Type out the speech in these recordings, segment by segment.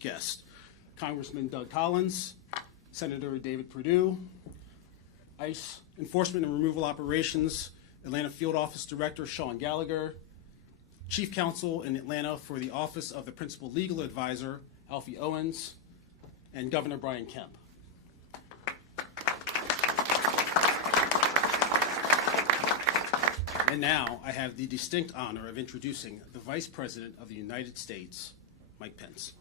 guests: Congressman Doug Collins, Senator David Perdue, ICE Enforcement and Removal Operations Atlanta Field Office Director Sean Gallagher, Chief Counsel in Atlanta for the Office of the Principal Legal Advisor Alfie Owens, and Governor Brian Kemp. And now I have the distinct honor of introducing the Vice President of the United States, Mike Pence.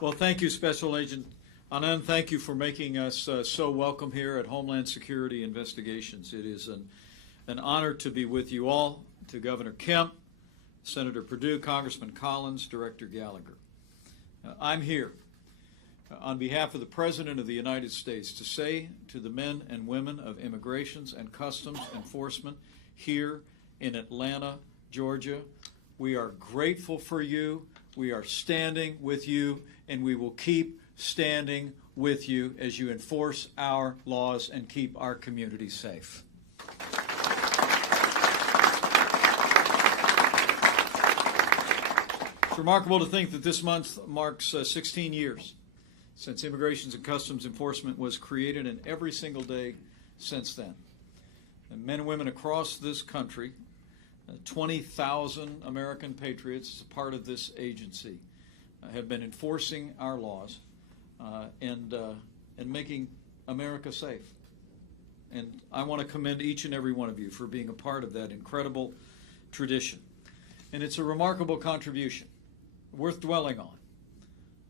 Well, thank you, Special Agent Anand. Thank you for making us so welcome here at Homeland Security Investigations. It is an honor to be with you all, to Governor Kemp, Senator Perdue, Congressman Collins, Director Gallagher. I'm here on behalf of the President of the United States to say to the men and women of Immigrations and Customs Enforcement here in Atlanta, Georgia, we are grateful for you, we are standing with you, and we will keep standing with you as you enforce our laws and keep our community safe. It's remarkable to think that this month marks 16 years since Immigrations and Customs Enforcement was created, and every single day since then. And men and women across this country, 20,000 American patriots as a part of this agency, have been enforcing our laws and making America safe. And I want to commend each and every one of you for being a part of that incredible tradition. And it's a remarkable contribution, worth dwelling on.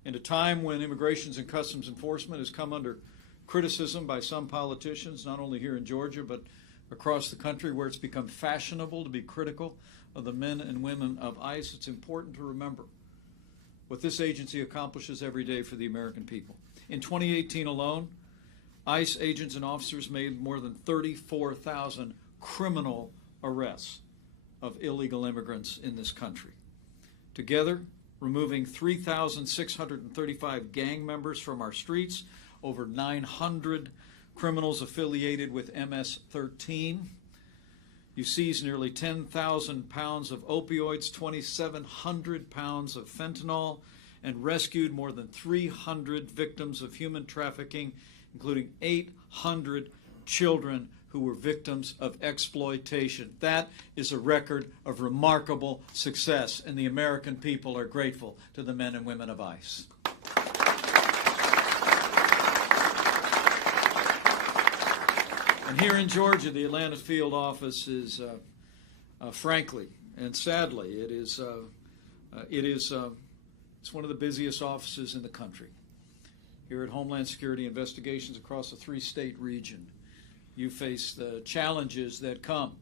In a time when Immigrations and Customs Enforcement has come under criticism by some politicians, not only here in Georgia, but across the country, where it's become fashionable to be critical of the men and women of ICE, it's important to remember what this agency accomplishes every day for the American people. In 2018 alone, ICE agents and officers made more than 34,000 criminal arrests of illegal immigrants in this country. Together, removing 3,635 gang members from our streets, over 900 criminals affiliated with MS-13. You seized nearly 10,000 pounds of opioids, 2,700 pounds of fentanyl, and rescued more than 300 victims of human trafficking, including 800 children who were victims of exploitation. That is a record of remarkable success, and the American people are grateful to the men and women of ICE. And here in Georgia, the Atlanta field office is, frankly and sadly, it's one of the busiest offices in the country. Here at Homeland Security Investigations across a 3-state region, you face the challenges that come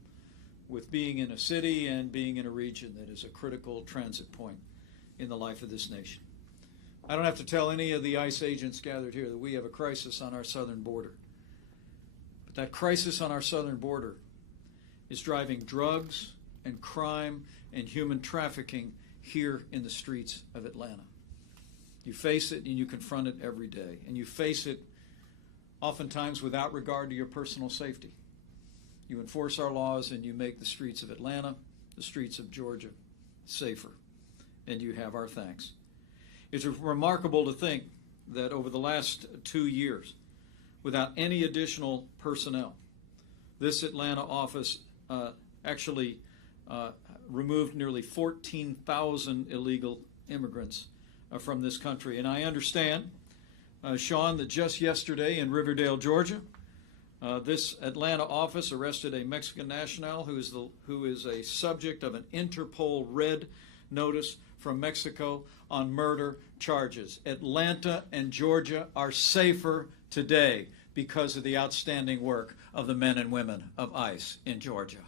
with being in a city and being in a region that is a critical transit point in the life of this nation. I don't have to tell any of the ICE agents gathered here that we have a crisis on our southern border. But that crisis on our southern border is driving drugs and crime and human trafficking here in the streets of Atlanta. You face it and you confront it every day, and you face it oftentimes without regard to your personal safety. You enforce our laws and you make the streets of Atlanta, the streets of Georgia, safer, and you have our thanks. It's remarkable to think that over the last 2 years, without any additional personnel, this Atlanta office actually removed nearly 14,000 illegal immigrants from this country. And I understand, Sean, that just yesterday in Riverdale, Georgia, this Atlanta office arrested a Mexican national who is a subject of an Interpol red notice from Mexico on murder charges. Atlanta and Georgia are safer today because of the outstanding work of the men and women of ICE in Georgia.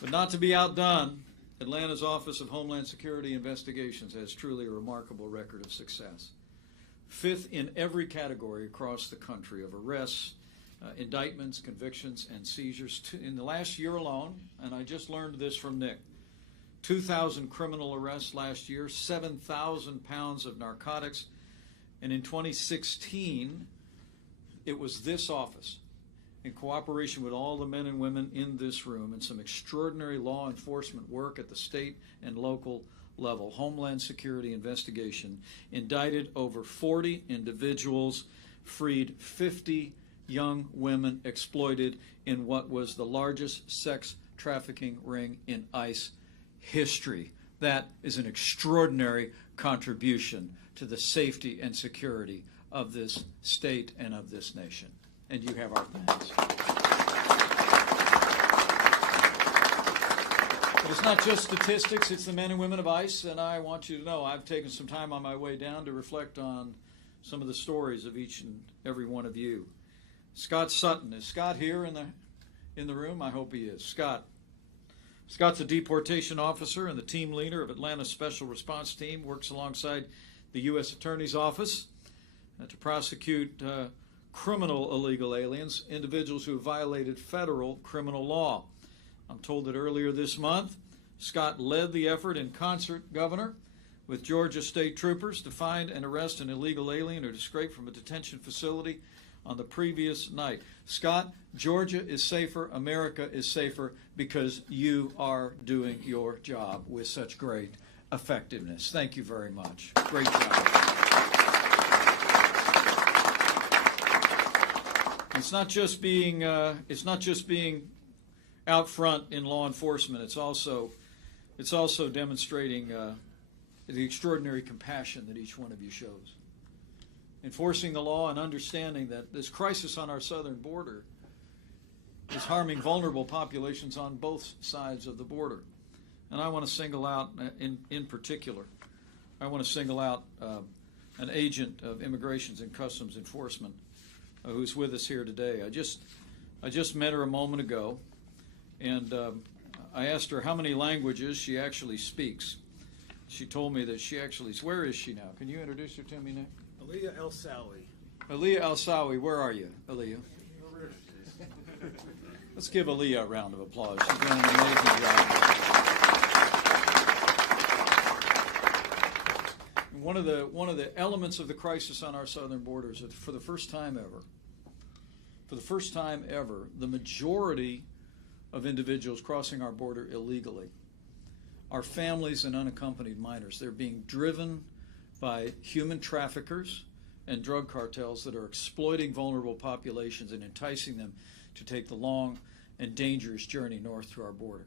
But not to be outdone, Atlanta's Office of Homeland Security Investigations has truly a remarkable record of success. 5th in every category across the country of arrests, indictments, convictions, and seizures. In the last year alone, and I just learned this from Nick, 2,000 criminal arrests last year, 7,000 pounds of narcotics, and in 2016, it was this office, in cooperation with all the men and women in this room and some extraordinary law enforcement work at the state and local level, Homeland Security investigation, indicted over 40 individuals, freed 50 young women exploited in what was the largest sex trafficking ring in ICE history. That is an extraordinary contribution to the safety and security of this state and of this nation. And you have our thanks. But it's not just statistics, it's the men and women of ICE, and I want you to know I've taken some time on my way down to reflect on some of the stories of each and every one of you. Scott Sutton. Is Scott here in the room? I hope he is. Scott's a deportation officer and the team leader of Atlanta's Special Response Team, works alongside the U.S. Attorney's Office to prosecute criminal illegal aliens, individuals who have violated federal criminal law. I'm told that earlier this month, Scott led the effort in concert, Governor, with Georgia state troopers to find and arrest an illegal alien who had escaped from a detention facility on the previous night. Scott, Georgia is safer, America is safer because you are doing your job with such great effectiveness. Thank you very much. Great job. It's not just being out front in law enforcement. It's also demonstrating the extraordinary compassion that each one of you shows. Enforcing the law and understanding that this crisis on our southern border is harming vulnerable populations on both sides of the border. And I want to single out, in particular, an agent of Immigrations and Customs Enforcement who's with us here today. I just met her a moment ago, and I asked her how many languages she actually speaks. She told me that she actually, where is she now? Can you introduce her to me, Nick? Aliyah El Sawi. Aliyah El Sawi, where are you, Aliyah? Let's give Aliyah a round of applause. She's doing an amazing job. One of the elements of the crisis on our southern border is that for the first time ever, the majority of individuals crossing our border illegally are families and unaccompanied minors. They're being driven by human traffickers and drug cartels that are exploiting vulnerable populations and enticing them to take the long and dangerous journey north through our border.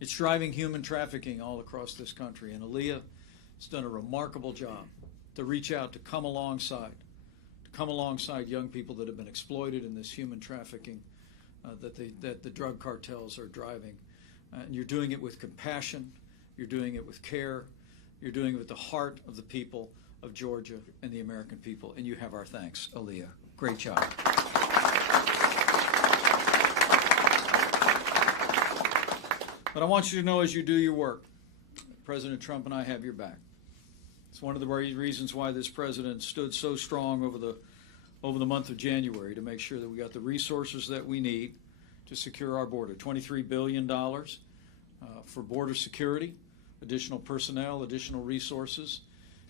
It's driving human trafficking all across this country, and Aliyah has done a remarkable job to reach out, to come alongside young people that have been exploited in this human trafficking that the drug cartels are driving. And you're doing it with compassion, you're doing it with care, you're doing it with the heart of the people of Georgia and the American people, and you have our thanks, Aliyah. Great job. But I want you to know as you do your work, President Trump and I have your back. It's one of the reasons why this president stood so strong over the month of January to make sure that we got the resources that we need to secure our border. $23 billion for border security, additional personnel, additional resources,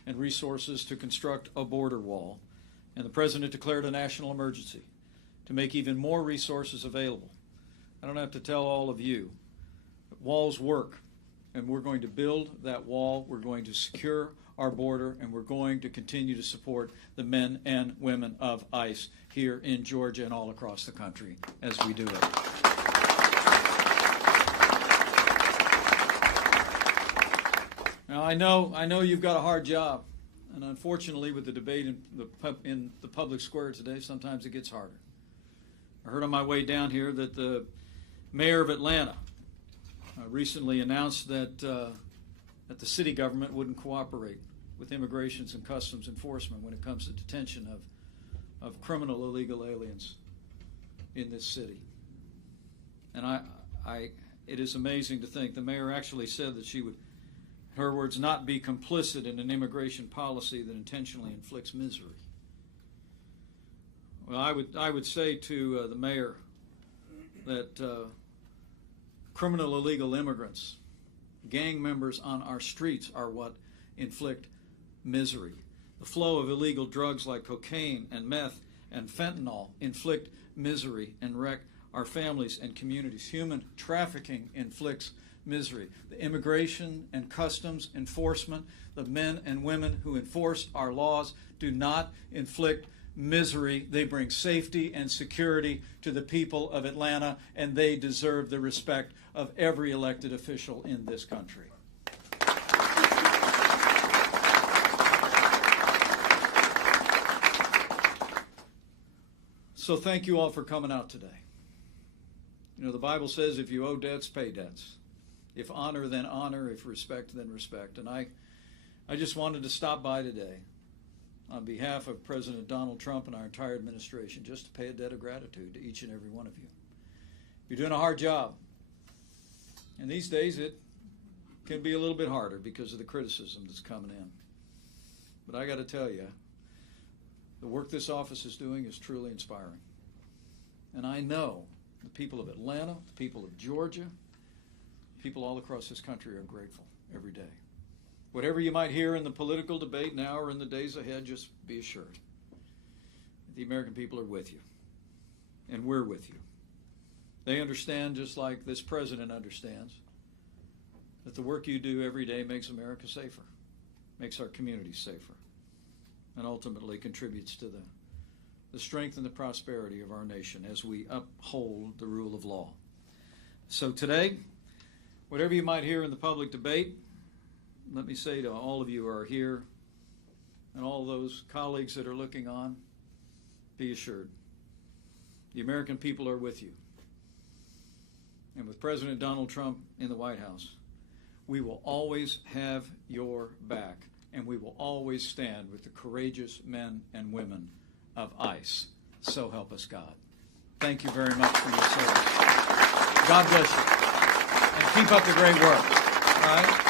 and resources to construct a border wall. And the president declared a national emergency to make even more resources available. I don't have to tell all of you that walls work, and we're going to build that wall. We're going to secure our border, and we're going to continue to support the men and women of ICE here in Georgia and all across the country as we do it. Now, I know you've got a hard job, and unfortunately with the debate in the public square today, sometimes it gets harder. I heard on my way down here that the mayor of Atlanta recently announced that the city government wouldn't cooperate with Immigrations and Customs Enforcement when it comes to detention of criminal illegal aliens in this city. And it is amazing to think the mayor actually said that she would, in her words, not be complicit in an immigration policy that intentionally inflicts misery. Well, I would say to the mayor that criminal illegal immigrants, gang members on our streets are what inflict misery. The flow of illegal drugs like cocaine and meth and fentanyl inflict misery and wreck our families and communities. Human trafficking inflicts misery. The immigration and customs enforcement, the men and women who enforce our laws, do not inflict misery. They bring safety and security to the people of Atlanta, and they deserve the respect of every elected official in this country. So thank you all for coming out today. You know, the Bible says if you owe debts, pay debts. If honor, then honor. If respect, then respect. And I just wanted to stop by today on behalf of President Donald Trump and our entire administration just to pay a debt of gratitude to each and every one of you. You're doing a hard job. And these days it can be a little bit harder because of the criticism that's coming in. But I got to tell you, the work this office is doing is truly inspiring. And I know the people of Atlanta, the people of Georgia, people all across this country are grateful every day. Whatever you might hear in the political debate now or in the days ahead, just be assured that the American people are with you, and we're with you. They understand, just like this president understands, that the work you do every day makes America safer, makes our communities safer, and ultimately contributes to the strength and the prosperity of our nation as we uphold the rule of law. So today, whatever you might hear in the public debate, let me say to all of you who are here and all those colleagues that are looking on, be assured, the American people are with you. And with President Donald Trump in the White House, we will always have your back, and we will always stand with the courageous men and women of ICE. So help us God. Thank you very much for your service. God bless you. And keep up the great work. All right?